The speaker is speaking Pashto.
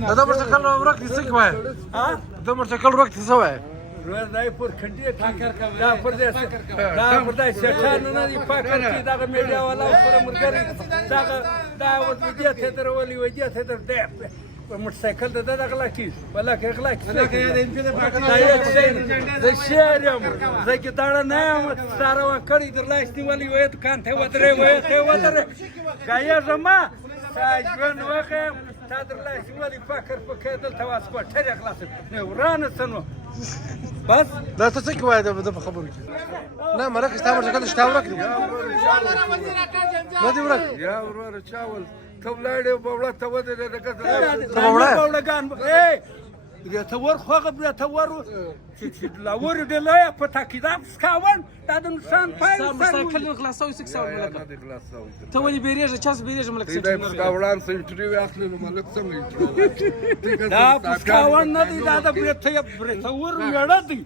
دا موټرسایکل ورک دي څه کوي ها دا موټرسایکل ورک دي څه وای روز دای پر کھنډي دا پر دې دا پر دې شکر نه دی پاکر چې دا میډیا والا سره مرګري دا ورته ته درولي وځي ته در دې موټرسایکل د دغه کی ولا کې غلا کی دا یې په پاکر د شهرم زکه دا نه سره وکړي درلاشتي ولي وې کان ته ودرې وې ته ودرې غایا زما ژوند وخه تا درلاشتي ولي پاکر په کې دلته واس کو ټره خلاص نه ورانه سنو بس دا څه کوي دا په خبرو کې نه مرکه ستا موټرسایکل شته ورک دي نه دی ورک یا ورور چاول تولړې بوله ته ودې دغه بوله ګان اے ته ور خوغه ته ور چې لا ور دې لا په تاکید سکاون دا د انسان پای موټرسایکل خلاصو 6 ساعت ملک ته ولې بیرېږه چاس بیرېږه ملک دا سکاولان سې انټرویو اخلي نو ملک څنګه انټرویو دا سکاون نه دی دا د برته ور میړه دی